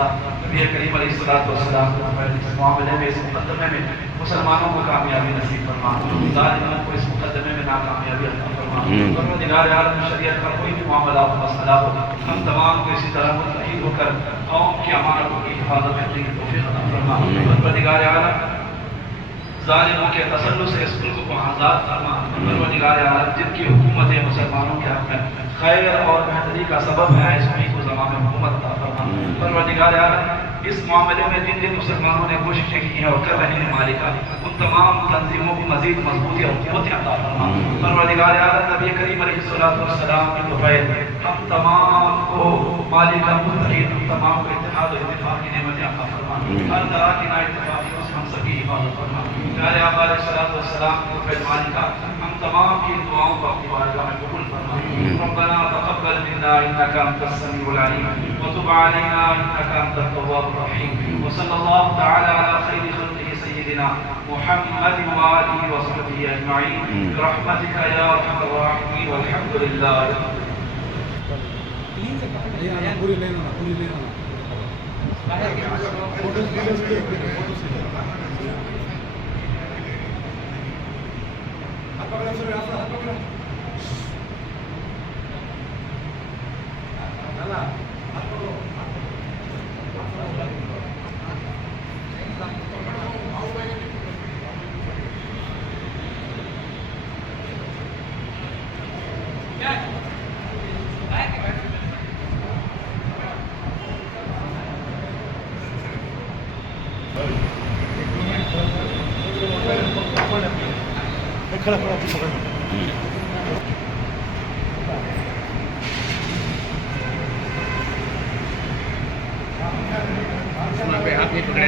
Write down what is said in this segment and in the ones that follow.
لحاظہ نبی کریم علیہ السلام اس معاملے میں، اس مقدمے میں مسلمانوں کو کامیابی نصیب فرما، ظالموں کو اس مقدمے میں ناکامیابی عطا فرما۔ پروردگار عالم شریعت کا کوئی بھی معاملہ ہو، مسئلہ ہو، ہم تمام کو اسی طرح متحد ہو کر قوم کی امانتوں کی حفاظت کرنے کی توفیق عطا فرما۔ پروردگار عالم ظالموں کے تسلط سے اس ملک کو آزاد فرما۔ پروردگار عالم جن کی حکومت مسلمانوں کے حق میں خیر اور بہتری کا سبب ہے، اس انہیں کو زمان حکومت عطا فرما۔ پروردگار عالم اس معاملے میں جن جن مسلمانوں نے کوششیں کی ہیں اور کر رہے ہیں مالکہ، ان تمام تنظیموں کو مزید مضبوطی اور قوت عطا فرما۔ پروردگار عالم نبی کریم علیہ السلام کے طفیل ہم تمام کو مالکہ متحد، ہم تمام کو اتحاد و اتفاق کی نعمتیں عطا فرما۔ ہر طرح کی نااتفاقیوں سے ہم سب کی حفاظت فرما۔ پیارے آقا علیہ السلام کے طفیل مالکہ ہم تمام کی دعاؤں کو اپنی بارگاہ میں قبول فرما۔ ربنا تقبل منا انك انت السميع العليم وتب علينا انك انت التواب الرحيم، وصلى الله تعالى على خير خلقه سيدنا محمد وآله وصحبه اجمعين برحمتك يا ارحم الراحمين، والحمد لله آپ یہ پکڑے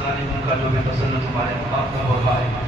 ظالموں کا جو بھی تسلط ہمارے آپ کا ہو رہا ہے